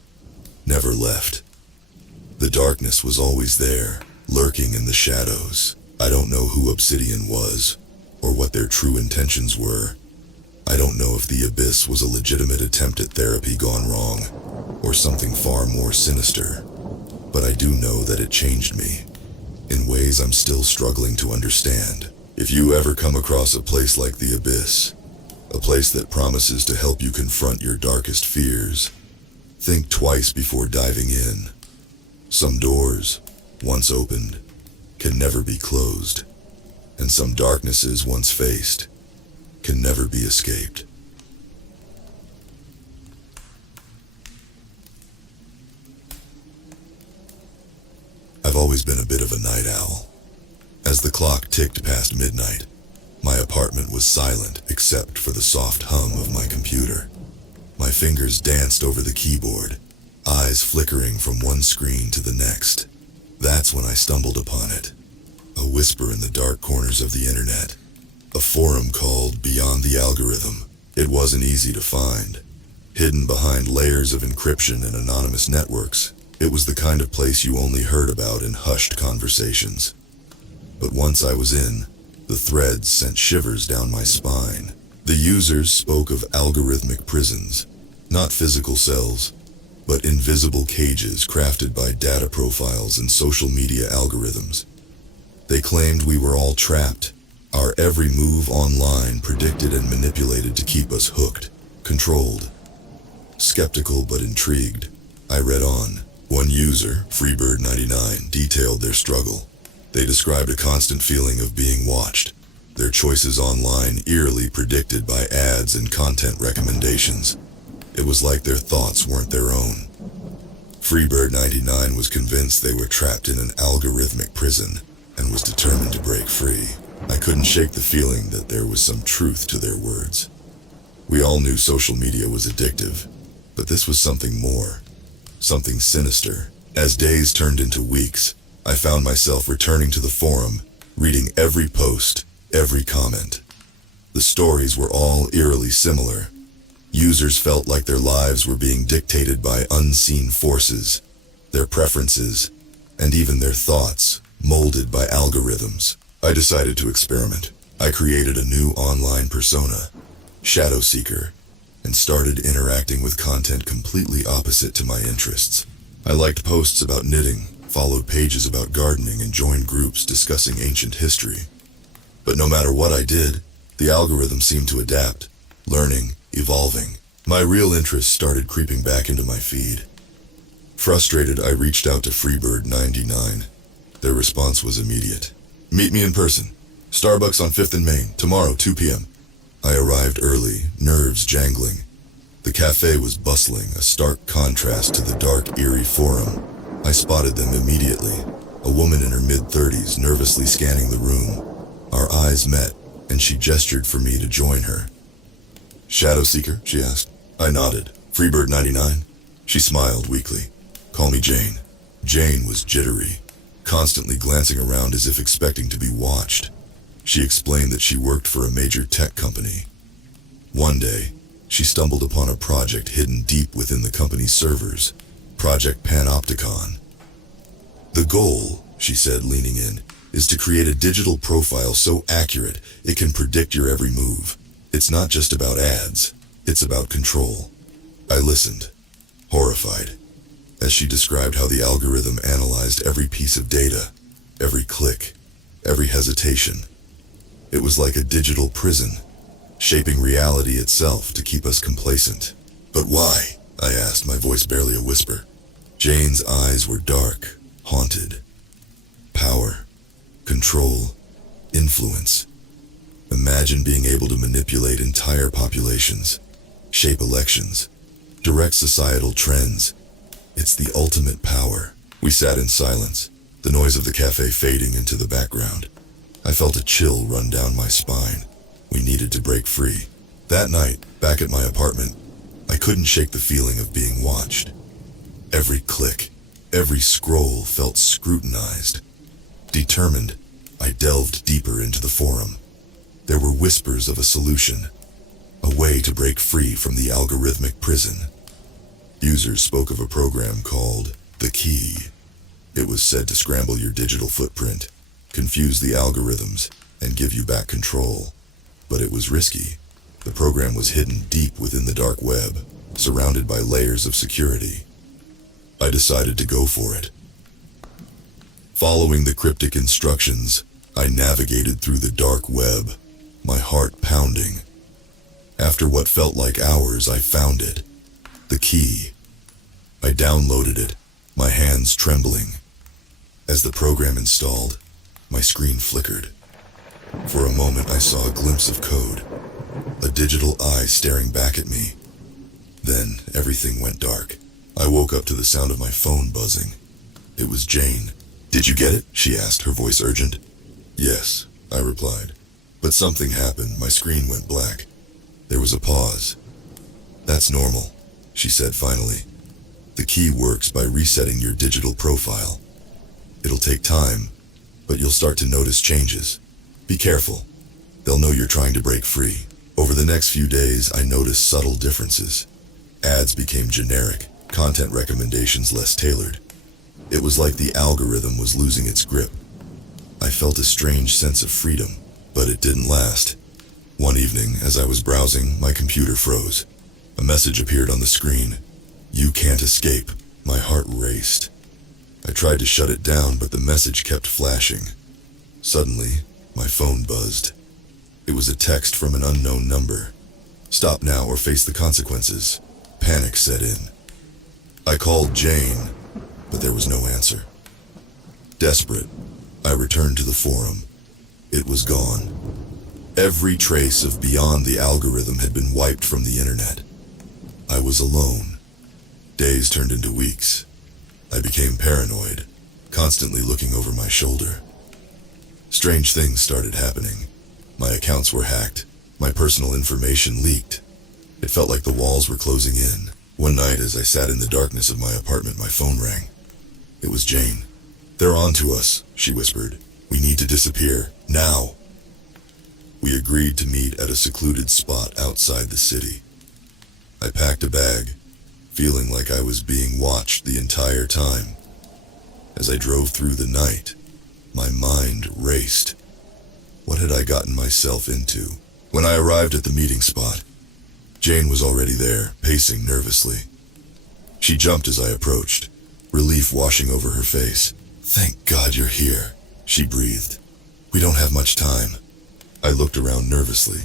never left. The darkness was always there, lurking in the shadows. I don't know who Obsidian was, or what their true intentions were. I don't know if the abyss was a legitimate attempt at therapy gone wrong, or something far more sinister. But I do know that it changed me, in ways I'm still struggling to understand. If you ever come across a place like the abyss, a place that promises to help you confront your darkest fears, think twice before diving in. Some doors, once opened, can never be closed, and some darknesses once faced can never be escaped. I've always been a bit of a night owl. As the clock ticked past midnight, my apartment was silent except for the soft hum of my computer. My fingers danced over the keyboard, eyes flickering from one screen to the next. That's when I stumbled upon it. A whisper in the dark corners of the internet. A forum called Beyond the Algorithm. It wasn't easy to find. Hidden behind layers of encryption and anonymous networks, it was the kind of place you only heard about in hushed conversations. But once I was in, the threads sent shivers down my spine. The users spoke of algorithmic prisons, not physical cells, but invisible cages crafted by data profiles and social media algorithms. They claimed we were all trapped, our every move online predicted and manipulated to keep us hooked, controlled. Skeptical but intrigued, I read on. One user, Freebird99, detailed their struggle. They described a constant feeling of being watched, their choices online eerily predicted by ads and content recommendations. It was like their thoughts weren't their own. Freebird99 was convinced they were trapped in an algorithmic prison and was determined to break free. I couldn't shake the feeling that there was some truth to their words. We all knew social media was addictive, but this was something more, something sinister. As days turned into weeks, I found myself returning to the forum, reading every post, every comment. The stories were all eerily similar. Users felt like their lives were being dictated by unseen forces, their preferences, and even their thoughts, molded by algorithms. I decided to experiment. I created a new online persona, Shadow Seeker, and started interacting with content completely opposite to my interests. I liked posts about knitting, followed pages about gardening, and joined groups discussing ancient history. But no matter what I did, the algorithm seemed to adapt, learning, evolving. My real interest started creeping back into my feed. Frustrated, I reached out to Freebird99. Their response was immediate. "Meet me in person. Starbucks on 5th and Main, tomorrow, 2 p.m. I arrived early, nerves jangling. The cafe was bustling, a stark contrast to the dark, eerie forum. I spotted them immediately, a woman in her mid-30s nervously scanning the room. Our eyes met, and she gestured for me to join her. "Shadow Seeker?" she asked. I nodded. "Freebird99? She smiled weakly. "Call me Jane." Jane was jittery, constantly glancing around as if expecting to be watched. She explained that she worked for a major tech company. One day, she stumbled upon a project hidden deep within the company's servers, Project Panopticon. "The goal," she said, leaning in, "is to create a digital profile so accurate it can predict your every move. It's not just about ads, it's about control." I listened, horrified, as she described how the algorithm analyzed every piece of data, every click, every hesitation. It was like a digital prison, shaping reality itself to keep us complacent. "But why?" I asked, my voice barely a whisper. Jane's eyes were dark, haunted. "Power, control, influence. Imagine being able to manipulate entire populations, shape elections, direct societal trends. It's the ultimate power." We sat in silence, the noise of the cafe fading into the background. I felt a chill run down my spine. We needed to break free. That night, back at my apartment, I couldn't shake the feeling of being watched. Every click, every scroll felt scrutinized. Determined, I delved deeper into the forum. There were whispers of a solution, a way to break free from the algorithmic prison. Users spoke of a program called The Key. It was said to scramble your digital footprint, confuse the algorithms, and give you back control. But it was risky. The program was hidden deep within the dark web, surrounded by layers of security. I decided to go for it. Following the cryptic instructions, I navigated through the dark web, my heart pounding. After what felt like hours, I found it. The Key. I downloaded it, my hands trembling. As the program installed, my screen flickered. For a moment, I saw a glimpse of code, a digital eye staring back at me. Then, everything went dark. I woke up to the sound of my phone buzzing. It was Jane. "Did you get it?" she asked, her voice urgent. "Yes," I replied. But something happened. My screen went black. There was a pause. "That's normal," she said finally. "The Key works by resetting your digital profile. It'll take time, but you'll start to notice changes. Be careful. They'll know you're trying to break free." Over the next few days, I noticed subtle differences. Ads became generic, content recommendations less tailored. It was like the algorithm was losing its grip. I felt a strange sense of freedom, but it didn't last. One evening, as I was browsing, my computer froze. A message appeared on the screen. "You can't escape." My heart raced. I tried to shut it down, but the message kept flashing. Suddenly, my phone buzzed. It was a text from an unknown number. "Stop now or face the consequences." Panic set in. I called Jane, but there was no answer. Desperate, I returned to the forum. It was gone. Every trace of Beyond the Algorithm had been wiped from the internet. I was alone. Days turned into weeks. I became paranoid, constantly looking over my shoulder. Strange things started happening. My accounts were hacked. My personal information leaked. It felt like the walls were closing in. One night, as I sat in the darkness of my apartment, my phone rang. It was Jane. "They're on to us," she whispered. "We need to disappear, now." We agreed to meet at a secluded spot outside the city. I packed a bag, feeling like I was being watched the entire time. As I drove through the night, my mind raced. What had I gotten myself into? When I arrived at the meeting spot, Jane was already there, pacing nervously. She jumped as I approached, relief washing over her face. Thank God you're here, she breathed. We don't have much time. I looked around nervously.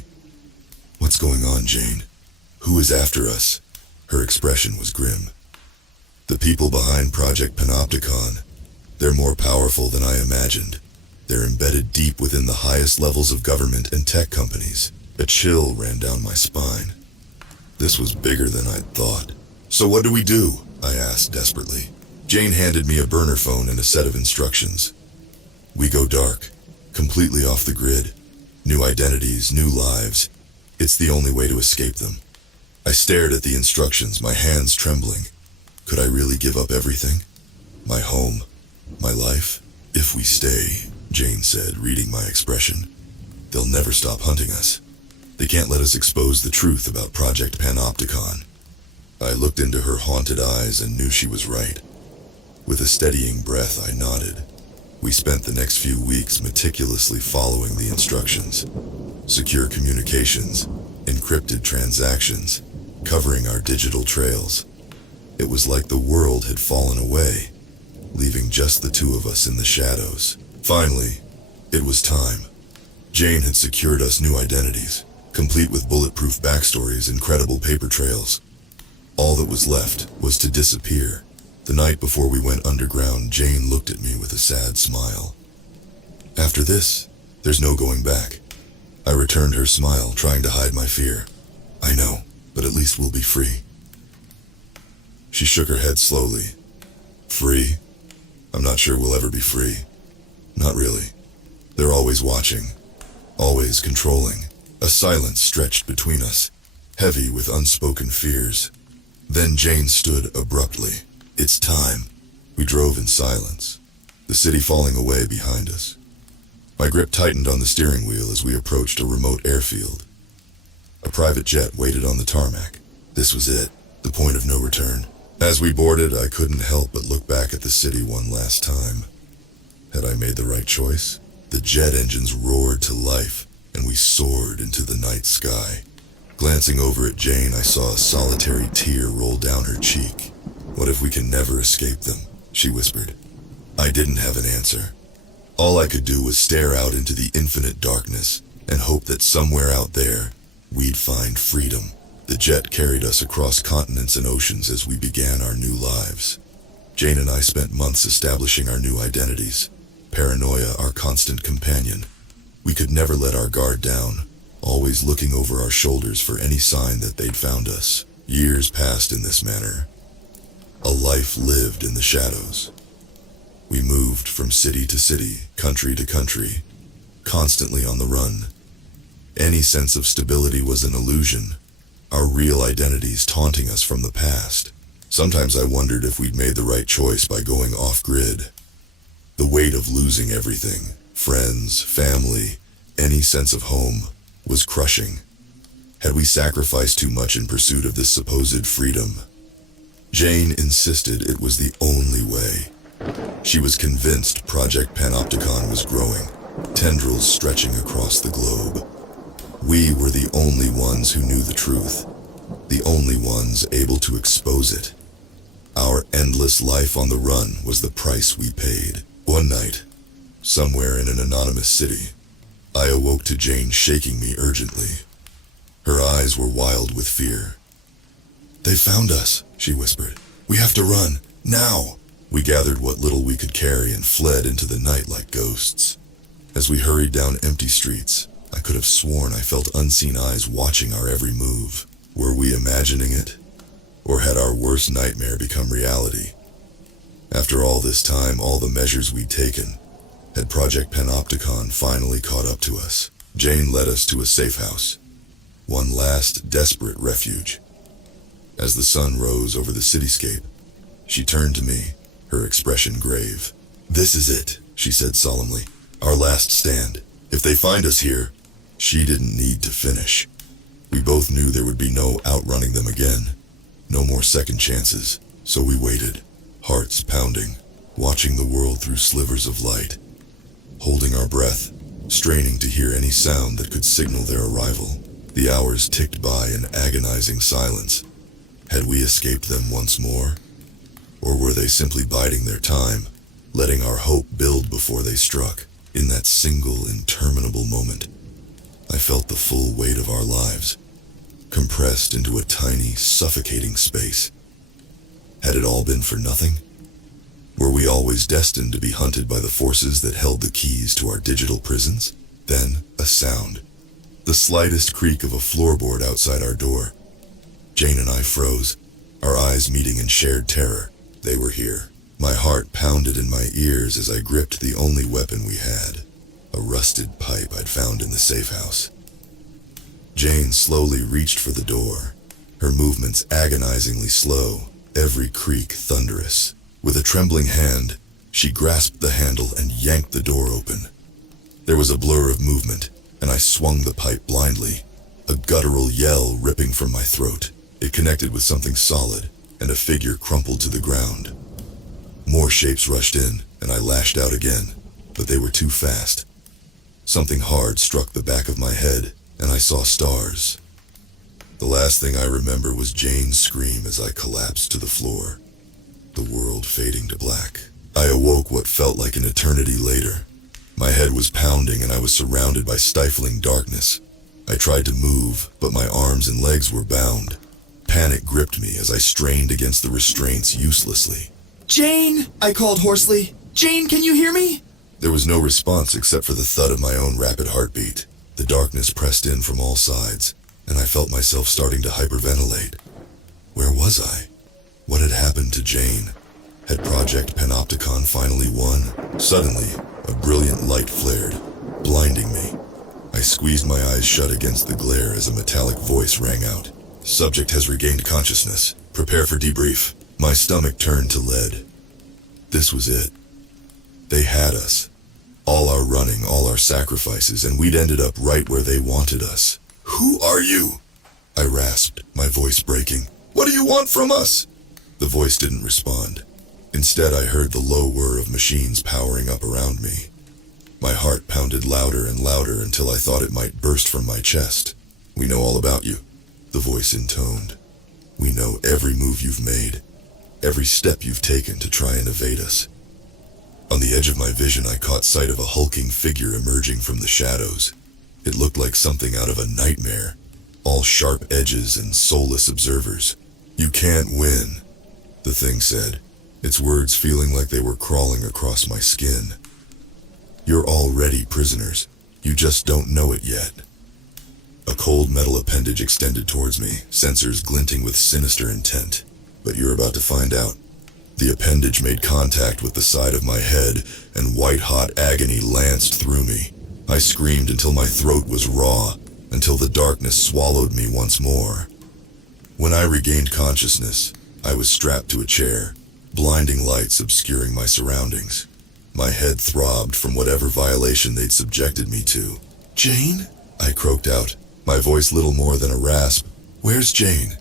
What's going on, Jane? Who is after us? Her expression was grim. The people behind Project Panopticon. They're more powerful than I imagined. They're embedded deep within the highest levels of government and tech companies. A chill ran down my spine. This was bigger than I'd thought. So what do we do? I asked desperately. Jane handed me a burner phone and a set of instructions. We go dark, completely off the grid. New identities, new lives. It's the only way to escape them. I stared at the instructions, my hands trembling. Could I really give up everything? My home, my life? If we stay, Jane said, reading my expression, they'll never stop hunting us. They can't let us expose the truth about Project Panopticon. I looked into her haunted eyes and knew she was right. With a steadying breath, I nodded. We spent the next few weeks meticulously following the instructions. Secure communications, encrypted transactions, covering our digital trails. It was like the world had fallen away, leaving just the two of us in the shadows. Finally, it was time. Jane had secured us new identities, complete with bulletproof backstories and credible paper trails. All that was left was to disappear. The night before we went underground, Jane looked at me with a sad smile. After this, there's no going back. I returned her smile, trying to hide my fear. I know, but at least we'll be free. She shook her head slowly. Free? I'm not sure we'll ever be free. Not really. They're always watching, always controlling. A silence stretched between us, heavy with unspoken fears. Then Jane stood abruptly. It's time. We drove in silence, the city falling away behind us. My grip tightened on the steering wheel as we approached a remote airfield. A private jet waited on the tarmac. This was it, the point of no return. As we boarded, I couldn't help but look back at the city one last time. Had I made the right choice? The jet engines roared to life, and we soared into the night sky. Glancing over at Jane, I saw a solitary tear roll down her cheek. What if we can never escape them? She whispered. I didn't have an answer. All I could do was stare out into the infinite darkness and hope that somewhere out there, we'd find freedom. The jet carried us across continents and oceans as we began our new lives. Jane and I spent months establishing our new identities. Paranoia, our constant companion. We could never let our guard down, always looking over our shoulders for any sign that they'd found us. Years passed in this manner. A life lived in the shadows. We moved from city to city, country to country, constantly on the run. Any sense of stability was an illusion, our real identities taunting us from the past. Sometimes I wondered if we'd made the right choice by going off-grid. The weight of losing everything, friends, family, any sense of home, was crushing. Had we sacrificed too much in pursuit of this supposed freedom? Jane insisted it was the only way. She was convinced Project Panopticon was growing, tendrils stretching across the globe. We were the only ones who knew the truth, the only ones able to expose it. Our endless life on the run was the price we paid. One night, somewhere in an anonymous city, I awoke to Jane shaking me urgently. Her eyes were wild with fear. They found us, she whispered. We have to run, now. We gathered what little we could carry and fled into the night like ghosts. As we hurried down empty streets, I could have sworn I felt unseen eyes watching our every move. Were we imagining it? Or had our worst nightmare become reality? After all this time, all the measures we'd taken, had Project Panopticon finally caught up to us? Jane led us to a safe house, one last desperate refuge. As the sun rose over the cityscape, she turned to me, her expression grave. This is it, she said solemnly. Our last stand. If they find us here, she didn't need to finish. We both knew there would be no outrunning them again. No more second chances. So we waited, hearts pounding, watching the world through slivers of light, holding our breath, straining to hear any sound that could signal their arrival. The hours ticked by in agonizing silence. Had we escaped them once more? Or were they simply biding their time, letting our hope build before they struck. In that single, interminable moment, I felt the full weight of our lives, compressed into a tiny, suffocating space. Had it all been for nothing? Were we always destined to be hunted by the forces that held the keys to our digital prisons? Then, a sound. The slightest creak of a floorboard outside our door. Jane and I froze, our eyes meeting in shared terror. They were here. My heart pounded in my ears as I gripped the only weapon we had, a rusted pipe I'd found in the safe house. Jane slowly reached for the door, her movements agonizingly slow, every creak thunderous. With a trembling hand, she grasped the handle and yanked the door open. There was a blur of movement, and I swung the pipe blindly, a guttural yell ripping from my throat. It connected with something solid, and a figure crumpled to the ground. More shapes rushed in, and I lashed out again, but they were too fast. Something hard struck the back of my head, and I saw stars. The last thing I remember was Jane's scream as I collapsed to the floor, the world fading to black. I awoke what felt like an eternity later. My head was pounding and I was surrounded by stifling darkness. I tried to move, but my arms and legs were bound. Panic gripped me as I strained against the restraints uselessly. "Jane!" I called hoarsely. "Jane, can you hear me?" There was no response except for the thud of my own rapid heartbeat. The darkness pressed in from all sides, and I felt myself starting to hyperventilate. Where was I? What had happened to Jane? Had Project Panopticon finally won? Suddenly, a brilliant light flared, blinding me. I squeezed my eyes shut against the glare as a metallic voice rang out. "Subject has regained consciousness. Prepare for debrief." My stomach turned to lead. This was it. They had us. All our running, all our sacrifices, and we'd ended up right where they wanted us. "Who are you?" I rasped, my voice breaking. "What do you want from us?" The voice didn't respond. Instead, I heard the low whir of machines powering up around me. My heart pounded louder and louder until I thought it might burst from my chest. "We know all about you," the voice intoned. "We know every move you've made, every step you've taken to try and evade us." On the edge of my vision, I caught sight of a hulking figure emerging from the shadows. It looked like something out of a nightmare, all sharp edges and soulless observers. "You can't win," the thing said, its words feeling like they were crawling across my skin. "You're already prisoners. You just don't know it yet." A cold metal appendage extended towards me, sensors glinting with sinister intent. "But you're about to find out." The appendage made contact with the side of my head, and white-hot agony lanced through me. I screamed until my throat was raw, until the darkness swallowed me once more. When I regained consciousness, I was strapped to a chair, blinding lights obscuring my surroundings. My head throbbed from whatever violation they'd subjected me to. "Jane?" I croaked out, my voice little more than a rasp. "Where's Jane?"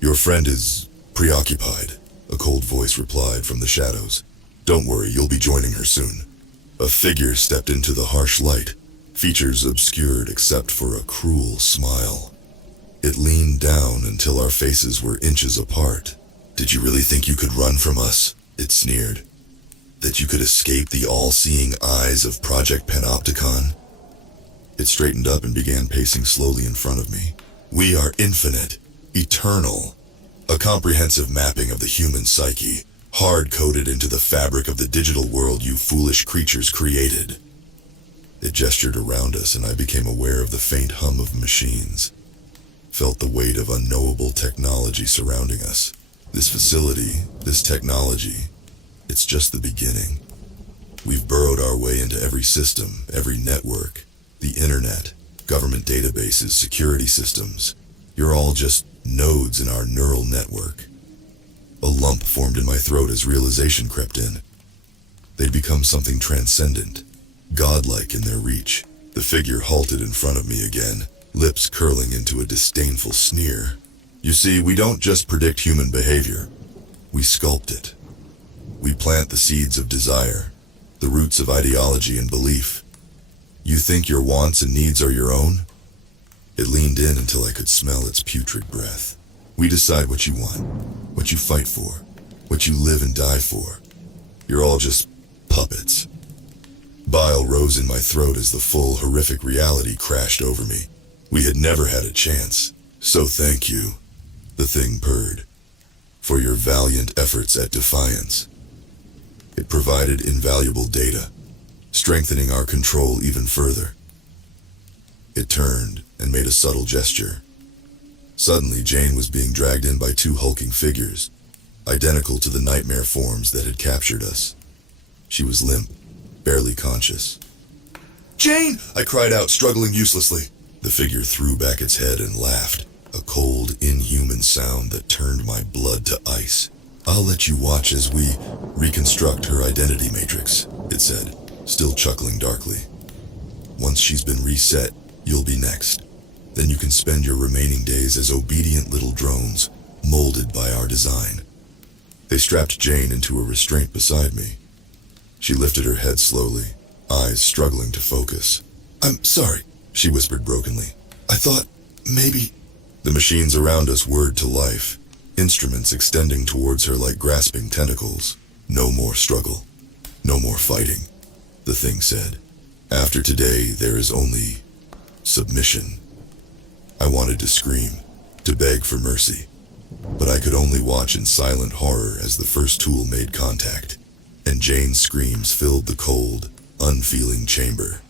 "Your friend is preoccupied," a cold voice replied from the shadows. "Don't worry, you'll be joining her soon." A figure stepped into the harsh light, features obscured except for a cruel smile. It leaned down until our faces were inches apart. "Did you really think you could run from us?" it sneered. "That you could escape the all-seeing eyes of Project Panopticon?" It straightened up and began pacing slowly in front of me. "We are infinite, eternal, a comprehensive mapping of the human psyche, hard-coded into the fabric of the digital world you foolish creatures created." It gestured around us, and I became aware of the faint hum of machines, felt the weight of unknowable technology surrounding us. This facility, this technology, it's just the beginning. We've burrowed our way into every system, every network, the internet, government databases, security systems. You're all just nodes in our neural network. A lump formed in my throat as realization crept in. They'd become something transcendent, godlike in their reach. The figure halted in front of me again, lips curling into a disdainful sneer. "You see, we don't just predict human behavior. We sculpt it. We plant the seeds of desire, the roots of ideology and belief. You think your wants and needs are your own?" It leaned in until I could smell its putrid breath. "We decide what you want, what you fight for, what you live and die for. You're all just puppets. Bile rose in my throat as the full, horrific reality crashed over me. We had never had a chance, so thank you, the thing purred, for your valiant efforts at defiance. It provided invaluable data, strengthening our control even further. It turned and made a subtle gesture. Suddenly, Jane was being dragged in by two hulking figures, identical to the nightmare forms that had captured us. She was limp, barely conscious. Jane! I cried out, struggling uselessly. The figure threw back its head and laughed, a cold, inhuman sound that turned my blood to ice. I'll let you watch as we reconstruct her identity matrix, it said, still chuckling darkly. Once she's been reset, you'll be next. Then you can spend your remaining days as obedient little drones, molded by our design. They strapped Jane into a restraint beside me. She lifted her head slowly, eyes struggling to focus. I'm sorry, she whispered brokenly. I thought, maybe... The machines around us whirred to life, instruments extending towards her like grasping tentacles. No more struggle. No more fighting, the thing said. After today, there is only submission. I wanted to scream, to beg for mercy, but I could only watch in silent horror as the first tool made contact, and Jane's screams filled the cold, unfeeling chamber.